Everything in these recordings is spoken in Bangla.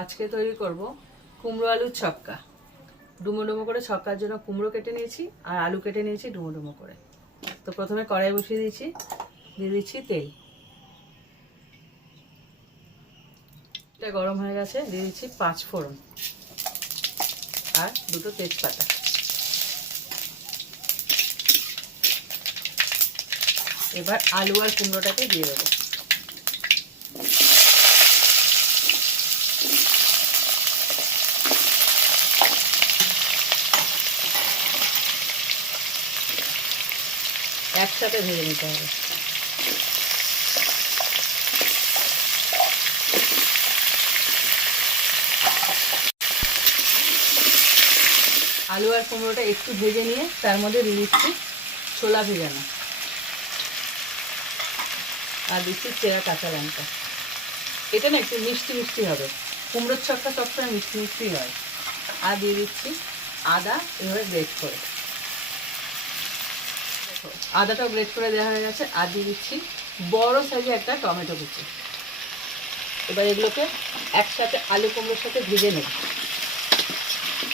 আজকে তৈরি করব কুমড়ো আলুর ছক্কা। ডুমো ডুমো করে ছক্কার জন্য কুমড়ো কেটে নিয়েছি আর আলু কেটে নিয়েছি ডুমো ডুমো করে। তো প্রথমে কড়াই বসিয়ে দিয়েছি, দিয়ে দিচ্ছি তেল। এটা গরম হয়ে গেছে, দিয়ে দিচ্ছি 5 ফোড়ন আর 2টো তেজপাতা। এবার আলু আর কুমড়োটাকে দিয়ে দেবো। একসাথে ভেজে নিতে হবে। আলু আর কুমড়োটা একটু ভেজে নিয়ে তার মধ্যে দিয়ে দিচ্ছি ছোলা ভেজানো আর দিচ্ছি চেরা কাঁচা লঙ্কা। এটা না একটু মিষ্টি মিষ্টি হবে, কুমড়োর ছক্কা সবসময় মিষ্টি মিষ্টি হয়। আর দিয়ে দিচ্ছি আদা, এভাবে গ্রেট করে। আদাটাও গ্রেট করে দেওয়া হয়ে গেছে। আর দিয়ে দিচ্ছি বড় সাইজে একটা টমেটো কুচি। এবার এগুলোকে একসাথে আলু কুমড়োর সাথে ভেজে নেব।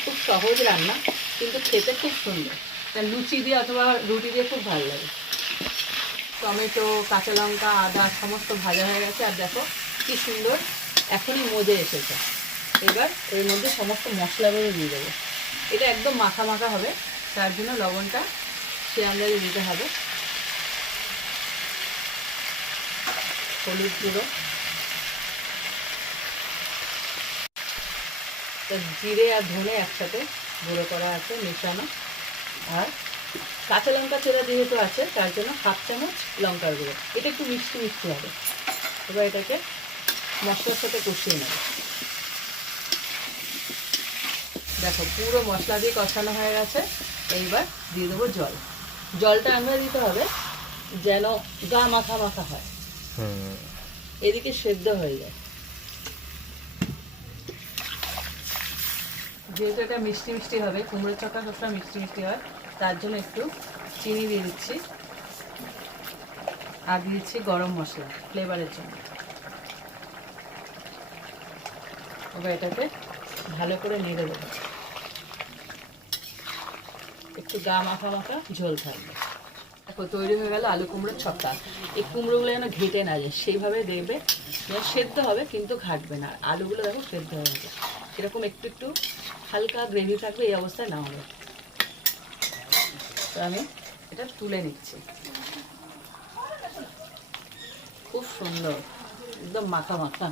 খুব সহজ রান্না, কিন্তু খেতে খুব সুন্দর। তা লুচি দিয়ে অথবা রুটি দিয়ে খুব ভালো লাগে। টমেটো, কাঁচা লঙ্কা, আদা সমস্ত ভাজা হয়ে গেছে। আর দেখো কি সুন্দর এখনই মজে এসেছে। এবার এর মধ্যে সমস্ত মশলাগুলো দিয়ে দেবো। এটা একদম মাখা মাখা হবে, তার জন্য লবণটা সে আন্দাজে দিতে হবে। হলুদ গুঁড়ো, জিরে আর ধনে একসাথে গুঁড়ো করা আছে মেশানো। আর কাঁচা লঙ্কা চেরা যেহেতু আছে তার জন্য 1/2 চামচ লঙ্কার গুঁড়ো। এটা একটু মিষ্টি মিষ্টি হবে। এবার এটাকে মশলার সাথে কষিয়ে নেব। দেখো পুরো মশলা দিয়ে কষানো হয়ে গেছে। এইবার দিয়ে দেবো জল। জলটা আমরা দিতে হবে যেন গা মাখা মাখা হয়, এদিকে সেদ্ধ হয়ে যায়। যেহেতু এটা মিষ্টি মিষ্টি হবে, কুমড়োর ছক্কা সবসময় মিষ্টি মিষ্টি হয়, তার জন্য একটু চিনি দিয়ে দিচ্ছি। আর দিয়ে দিচ্ছি গরম মশলা ফ্লেভারের জন্য। এবার এটাকে ভালো করে নেড়ে দেবো। একটু গা মাখা মাখা ঝোল থাকবে। দেখো তৈরি হয়ে গেল আলু কুমড়োর ছক্কা। এই কুমড়োগুলো যেন ঘেটে না যায় সেইভাবে দেখবে, সেদ্ধ হবে কিন্তু ঘাটবে না। আলুগুলো দেখো সেদ্ধ হয়ে গেছে, এরকম একটু একটু হালকা গ্রেভি থাকবে। এই অবস্থায় না হবে। তো আমি এটা তুলে নিচ্ছি। খুব সুন্দর, একদম মাখা মাখা।